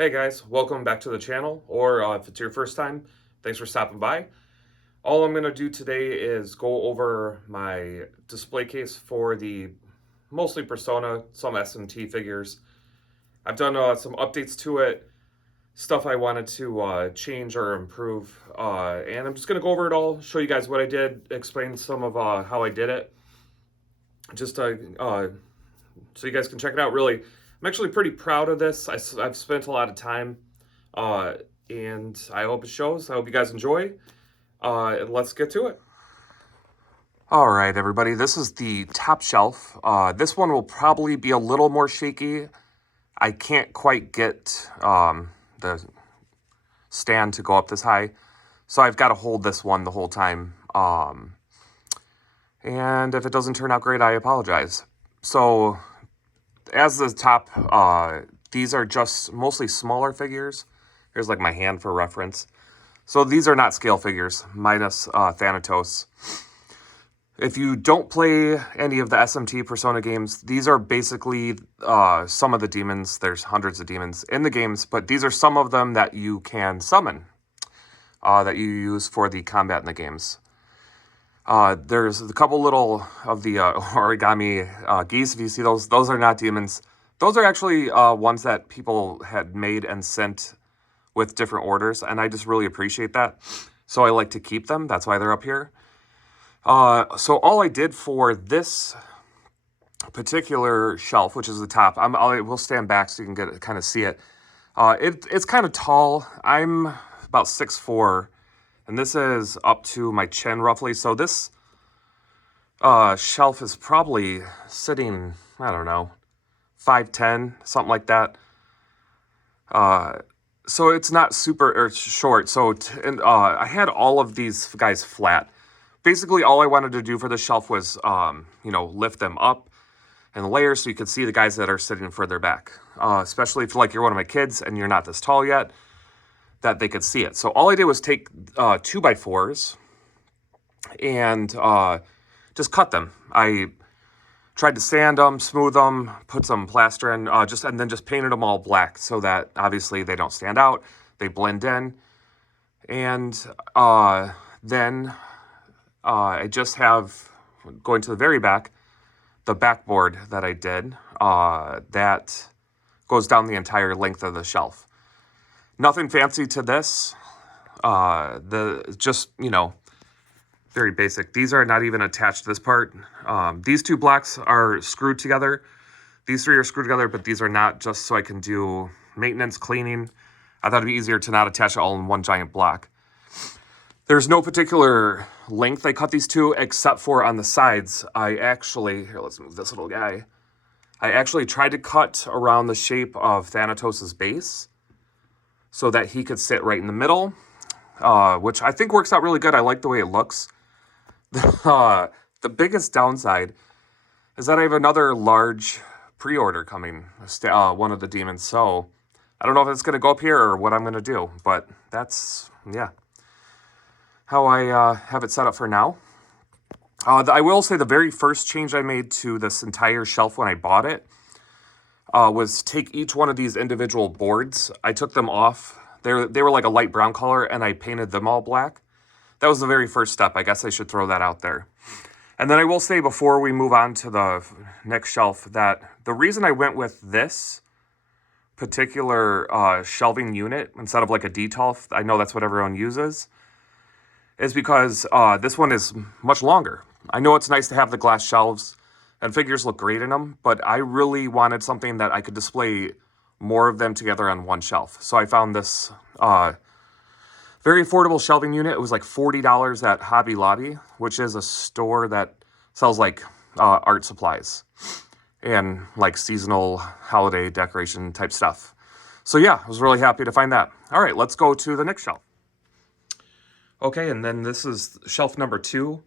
Hey guys, welcome back to the channel, or if it's your first time, thanks for stopping by. All I'm going to do today is go over my display case for the mostly Persona, some SMT figures. I've done some updates to it, stuff I wanted to change or improve, and I'm just going to go over it all, show you guys what I did, explain some of how I did it, just so you guys can check it out. Really, I'm actually pretty proud of this. I've spent a lot of time, uh, and I hope it shows. I hope you guys enjoy. And let's get to it. All right, everybody, this is the top shelf. This one will probably be a little more shaky. I can't quite get the stand to go up this high, so I've got to hold this one the whole time. And if it doesn't turn out great, I apologize. So as the top, these are just mostly smaller figures. Here's like my hand for reference. So these are not scale figures, minus Thanatos. If you don't play any of the SMT Persona games, these are basically some of the demons. There's hundreds of demons in the games, but these are some of them that you can summon, that you use for the combat in the games. There's a couple little of the origami geese. If you see those are not demons. Those are actually ones that people had made and sent with different orders, and I just really appreciate that. So I like to keep them. That's why they're up here. So all I did for this particular shelf, which is the top, I will stand back so you can kind of see it. It's kind of tall. I'm about 6'4", and this is up to my chin roughly. So this shelf is probably sitting, I don't know, 5'10", something like that. So it's not super short. So I had all of these guys flat. Basically, all I wanted to do for the shelf was, lift them up in layers so you could see the guys that are sitting further back. Especially if like you're one of my kids and you're not this tall yet, that they could see it. So all I did was take 2x4s and just cut them. I tried to sand them, smooth them, put some plaster in, and then just painted them all black so that obviously they don't stand out, they blend in. And then I just have, going to the very back, the backboard that I did that goes down the entire length of the shelf. Nothing fancy to this. Very basic. These are not even attached to this part. These two blocks are screwed together. These three are screwed together, but these are not, just so I can do maintenance, cleaning. I thought it'd be easier to not attach it all in one giant block. There's no particular length I cut these to, except for on the sides. Here, let's move this little guy. I actually tried to cut around the shape of Thanatos' base so that he could sit right in the middle, which I think works out really good. I like the way it looks. The biggest downside is that I have another large pre-order coming, one of the demons. So I don't know if it's going to go up here or what I'm going to do, but that's, yeah, how I have it set up for now. I will say the very first change I made to this entire shelf when I bought it was take each one of these individual boards. I took them off. They were like a light brown color, and I painted them all black. That was the very first step. I guess I should throw that out there. And then I will say before we move on to the next shelf that the reason I went with this particular shelving unit instead of like a detolf, I know that's what everyone uses, is because this one is much longer. I know it's nice to have the glass shelves and figures look great in them, but I really wanted something that I could display more of them together on one shelf. So I found this very affordable shelving unit. It was like $40 at Hobby Lobby, which is a store that sells like art supplies and like seasonal holiday decoration type stuff. So yeah, I was really happy to find that. All right, let's go to the next shelf. Okay, and then this is shelf number 2.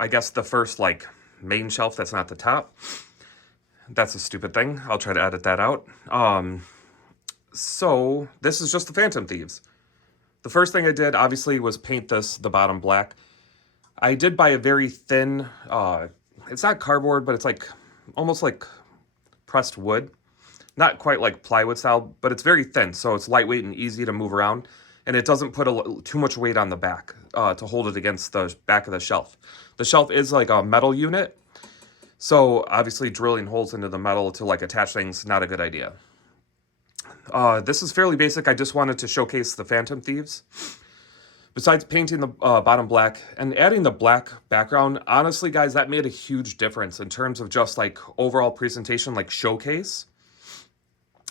I guess the first like main shelf that's not the top. That's a stupid thing. I'll try to edit that out. So this is just the Phantom Thieves. The first thing I did, obviously, was paint the bottom black. I did buy a very thin, it's not cardboard, but it's like almost like pressed wood. not quite like plywood style, but it's very thin, so it's lightweight and easy to move around, and it doesn't put too much weight on the back to hold it against the back of the shelf. The shelf is like a metal unit, so obviously drilling holes into the metal to like attach things, not a good idea. This is fairly basic. I just wanted to showcase the Phantom Thieves. Besides painting the bottom black and adding the black background, honestly, guys, that made a huge difference in terms of just like overall presentation, like showcase.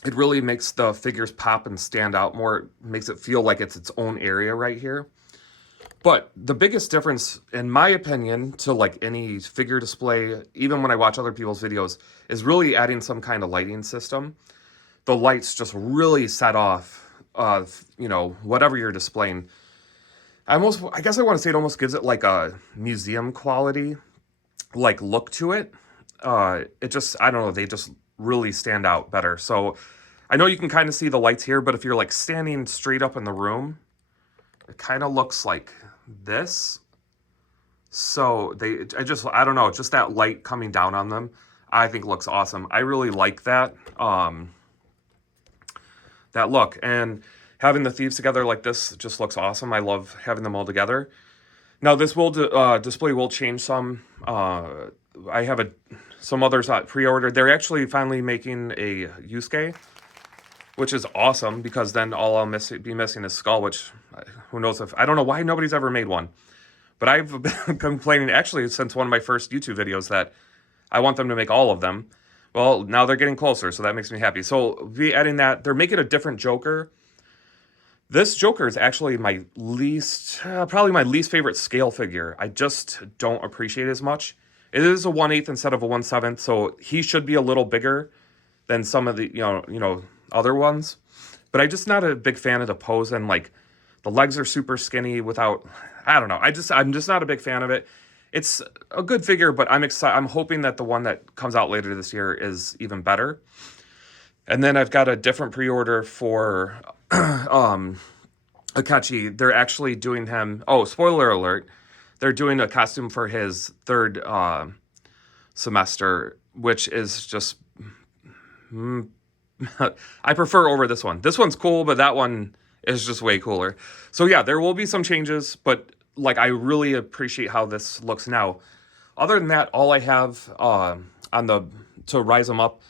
It really makes the figures pop and stand out more, makes it feel like it's its own area right here. But the biggest difference, in my opinion, to like any figure display, even when I watch other people's videos, is really adding some kind of lighting system. The lights just really set off, you know, whatever you're displaying. I guess I want to say it almost gives it like a museum quality, like look to it. It just, I don't know, they just really stand out better. So I know you can kind of see the lights here, but if you're like standing straight up in the room, it kind of looks like this. So I don't know, just that light coming down on them, I think looks awesome. I really like that, that look. And having the thieves together like this just looks awesome. I love having them all together. Now this will display will change some. I have some others pre-ordered. They're actually finally making a Yusuke, which is awesome because then all I'll be missing is skull, which who knows if, I don't know why nobody's ever made one. But I've been complaining actually since one of my first YouTube videos that I want them to make all of them. Well, now they're getting closer, so that makes me happy. So be adding that. They're making a different Joker. This Joker is actually my probably my least favorite scale figure. I just don't appreciate it as much. It is a 1/8 instead of a 1/7, so he should be a little bigger than some of the you know other ones. But I'm just not a big fan of the pose, and like the legs are super skinny without. I don't know. I'm just not a big fan of it. It's a good figure, but I'm excited. I'm hoping that the one that comes out later this year is even better. And then I've got a different pre-order for Akachi. They're actually doing him. Oh, spoiler alert! They're doing a costume for his third semester, which is just I prefer over this one. This one's cool, but that one is just way cooler. So yeah, there will be some changes, but like I really appreciate how this looks now. Other than that, all I have to rise them up.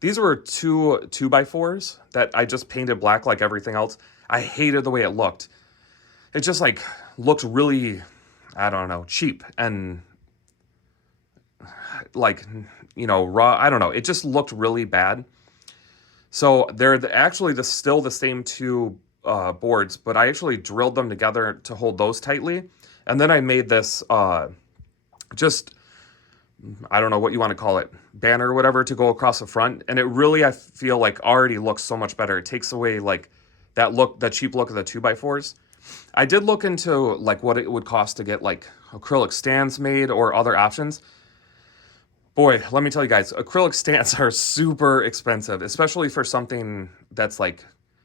These were two 2x4s that I just painted black like everything else. I hated the way it looked. It just like looked really, I don't know, cheap and like, you know, raw. I don't know. It just looked really bad. So they're actually still the same two boards, but I actually drilled them together to hold those tightly. And then I made this just, I don't know what you want to call it, banner or whatever to go across the front. And it really, I feel like already looks so much better. It takes away like that look, that cheap look of the 2x4s. I did look into like what it would cost to get like acrylic stands made or other options. Boy, let me tell you guys, acrylic stands are super expensive, especially for something that's like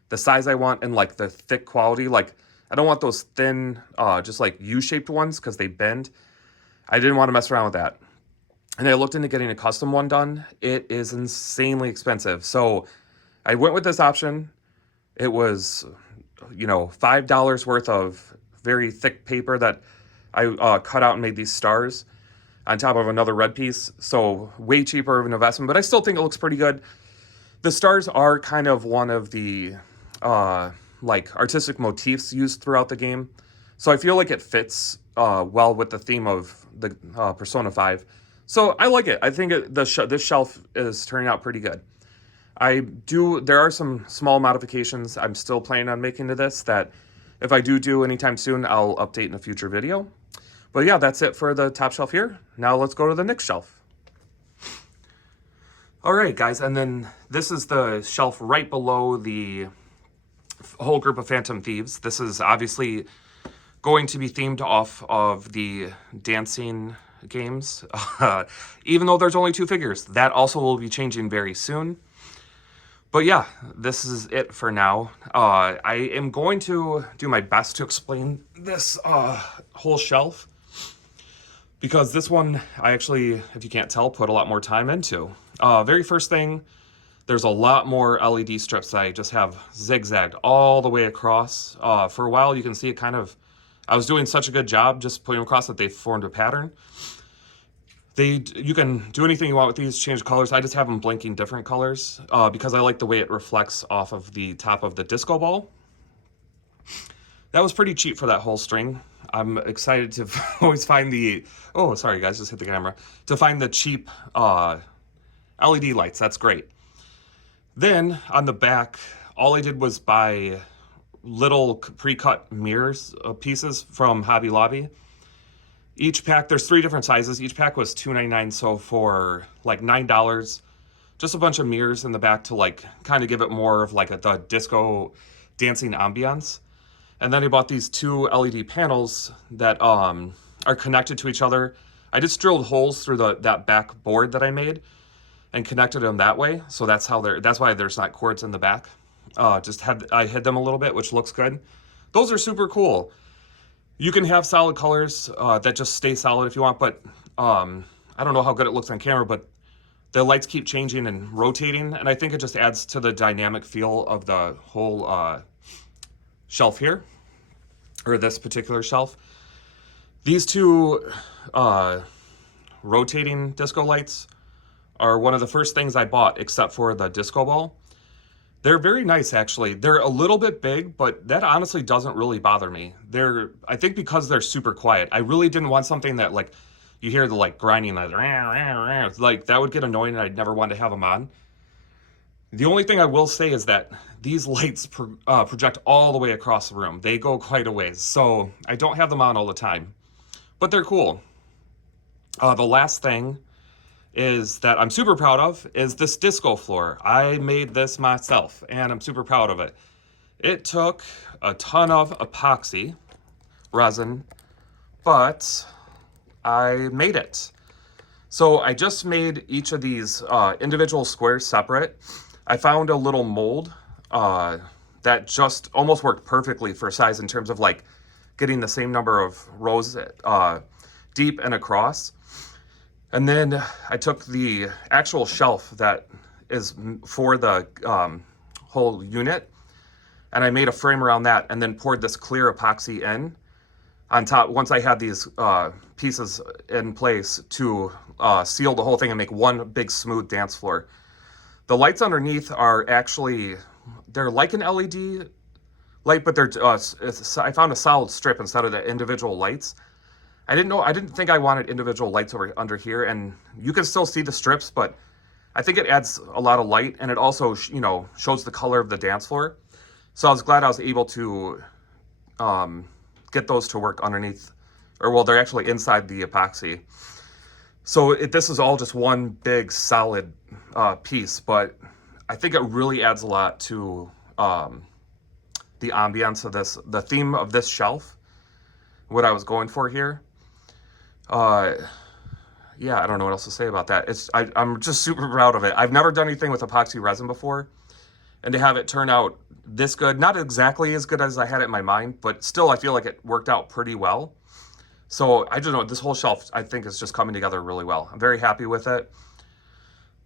the size I want and like the thick quality. Like I don't want those thin, just like U-shaped ones because they bend. I didn't want to mess around with that. And I looked into getting a custom one done. It is insanely expensive. So I went with this option. It was, you know, $5 worth of very thick paper that I cut out and made these stars on top of another red piece. So way cheaper of an investment, but I still think it looks pretty good. The stars are kind of one of the like artistic motifs used throughout the game. So I feel like it fits well with the theme of the Persona 5. So I like it. I think this shelf is turning out pretty good. There are some small modifications I'm still planning on making to this that if I do anytime soon, I'll update in a future video. But yeah, that's it for the top shelf here. Now let's go to the next shelf. All right, guys, and then this is the shelf right below the whole group of Phantom Thieves. This is obviously going to be themed off of the dancing games, even though there's only 2 figures. That also will be changing very soon. But yeah, this is it for now. I am going to do my best to explain this whole shelf, because this one I actually, if you can't tell, put a lot more time into. Very first thing, There's a lot more LED strips that I just have zigzagged all the way across. For a while, you can see it kind of, I was doing such a good job just putting them across that they formed a pattern. You can do anything you want with these, change colors. I just have them blinking different colors because I like the way it reflects off of the top of the disco ball. That was pretty cheap for that whole string. I'm excited to always find the, oh, sorry guys, just hit the camera, to find the cheap LED lights. That's great. Then on the back, all I did was buy little pre-cut mirrors pieces from Hobby Lobby. Each pack, there's 3 different sizes. Each pack was $2.99, so for like $9, just a bunch of mirrors in the back to like kind of give it more of like the disco dancing ambiance. And then I bought these 2 LED panels that are connected to each other. I just drilled holes through that back board that I made and connected them that way. So that's why there's not cords in the back. I hid them a little bit, which looks good. Those are super cool. You can have solid colors that just stay solid if you want, but I don't know how good it looks on camera, but the lights keep changing and rotating, and I think it just adds to the dynamic feel of the whole shelf here, or this particular shelf. These 2 rotating disco lights are one of the first things I bought, except for the disco ball. They're very nice, actually. They're a little bit big, but that honestly doesn't really bother me. I think because they're super quiet. I really didn't want something that like, you hear the like grinding, like that would get annoying and I'd never want to have them on. The only thing I will say is that these lights project all the way across the room. They go quite a ways, so I don't have them on all the time, but they're cool. The last thing is that I'm super proud of is this disco floor. I made this myself and I'm super proud of it. It took a ton of epoxy resin, but I made it. So I just made each of these individual squares separate. I found a little mold that just almost worked perfectly for size in terms of like getting the same number of rows deep and across. And then I took the actual shelf that is for the whole unit, and I made a frame around that and then poured this clear epoxy in on top once I had these pieces in place to seal the whole thing and make one big smooth dance floor. The lights underneath are actually, they're like an LED light, but they're I found a solid strip instead of the individual lights. I didn't think I wanted individual lights under here, and you can still see the strips, but I think it adds a lot of light, and it also, shows the color of the dance floor. So I was glad I was able to get those to work underneath, or well, they're actually inside the epoxy. So this is all just one big solid piece, but I think it really adds a lot to the ambiance of this, the theme of this shelf, what I was going for here. Yeah, I don't know what else to say about that. I'm just super proud of it. I've never done anything with epoxy resin before, and to have it turn out this good, not exactly as good as I had it in my mind, but still I feel like it worked out pretty well. So I don't know, this whole shelf I think is just coming together really well. I'm very happy with it.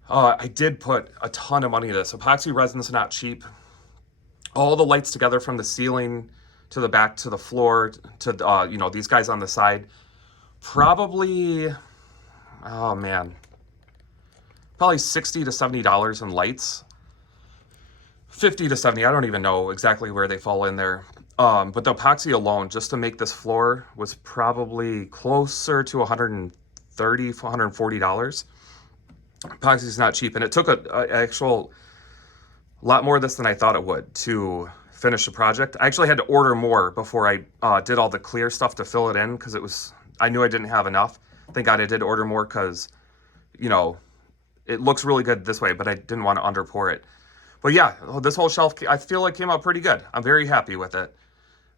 I did put a ton of money into this. Epoxy resin is not cheap. All the lights together from the ceiling to the back to the floor to these guys on the side, probably, oh man, probably $60 to $70 in lights. 50 to 70, I don't even know exactly where they fall in there. But the epoxy alone, just to make this floor, was probably closer to $130, $140. Epoxy is not cheap, and it took an actual lot more of this than I thought it would to finish the project. I actually had to order more before I did all the clear stuff to fill it in, because I knew I didn't have enough. Thank God I did order more, because, it looks really good this way, but I didn't want to underpour it. But yeah, this whole shelf, I feel like came out pretty good. I'm very happy with it.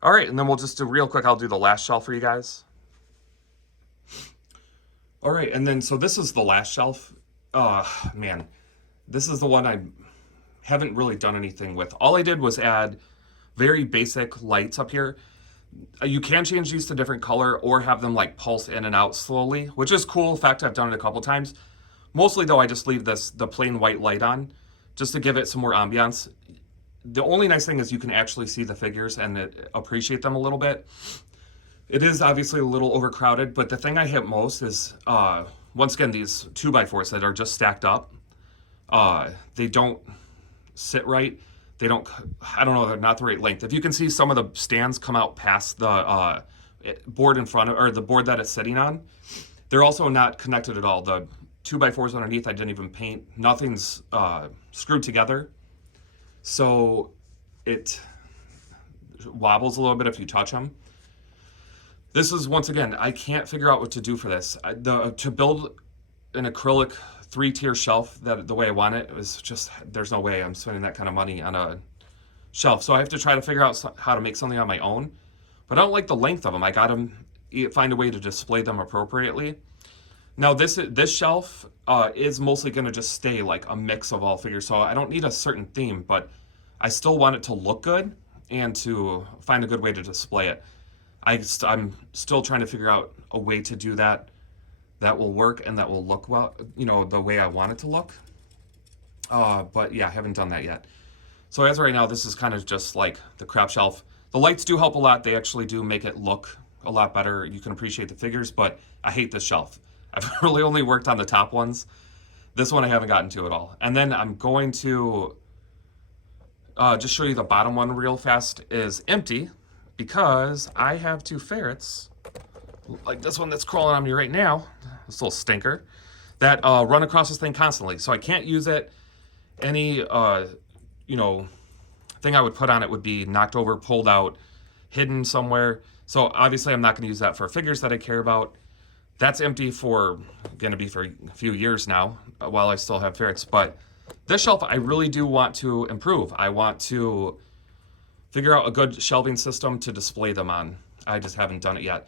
All right, and then we'll just do real quick, I'll do the last shelf for you guys. All right, and then, so this is the last shelf. Man, this is the one I haven't really done anything with. All I did was add very basic lights up here. You can change these to different color or have them like pulse in and out slowly, which is cool. In fact, I've done it a couple times. Mostly though, I just leave the plain white light on just to give it some more ambiance. The only nice thing is you can actually see the figures and appreciate them a little bit. It is obviously a little overcrowded, but the thing I hate most is, once again, these 2x4s that are just stacked up. They don't sit right. They don't, I don't know, they're not the right length. If you can see, some of the stands come out past the board in front of, or the board that it's sitting on. They're also not connected at all. The 2x4s underneath, I didn't even paint. Nothing's screwed together. So it wobbles a little bit if you touch them. This is, once again, I can't figure out what to do for this. To build an acrylic 3-tier shelf the way I want it is just, there's no way I'm spending that kind of money on a shelf. So I have to try to figure out how to make something on my own. But I don't like the length of them. I got to find a way to display them appropriately. Now this shelf is mostly going to just stay like a mix of all figures. So I don't need a certain theme, but I still want it to look good and to find a good way to display it. I'm still trying to figure out a way to do that will work and that will look well, you know, the way I want it to look. But yeah, I haven't done that yet. So as of right now, this is kind of just like the crap shelf. The lights do help a lot. They actually do make it look a lot better. You can appreciate the figures, but I hate this shelf. I've really only worked on the top ones. This one I haven't gotten to at all. And then I'm going to just show you the bottom one real fast is empty because I have 2 ferrets, like this one that's crawling on me right now, this little stinker, that run across this thing constantly. So I can't use it. Any, you know, thing I would put on it would be knocked over, pulled out, hidden somewhere. So obviously I'm not going to use that for figures that I care about. That's empty for, going to be for a few years now, while I still have ferrets. But this shelf, I really do want to improve. I want to figure out a good shelving system to display them on. I just haven't done it yet.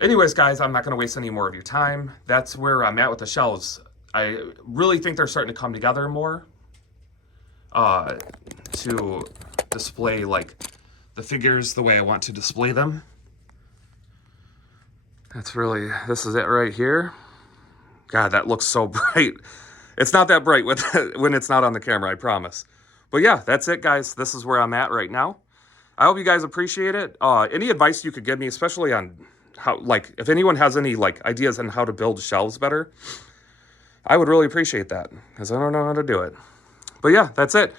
Anyways, guys, I'm not going to waste any more of your time. That's where I'm at with the shelves. I really think they're starting to come together more to display like the figures the way I want to display them. This is it right here. God, that looks so bright. It's not that bright when it's not on the camera, I promise. But yeah, that's it, guys. This is where I'm at right now. I hope you guys appreciate it. Any advice you could give me, especially on how, like, if anyone has any like ideas on how to build shelves better, I would really appreciate that because I don't know how to do it. But yeah, that's it.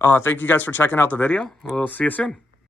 Thank you guys for checking out the video. We'll see you soon.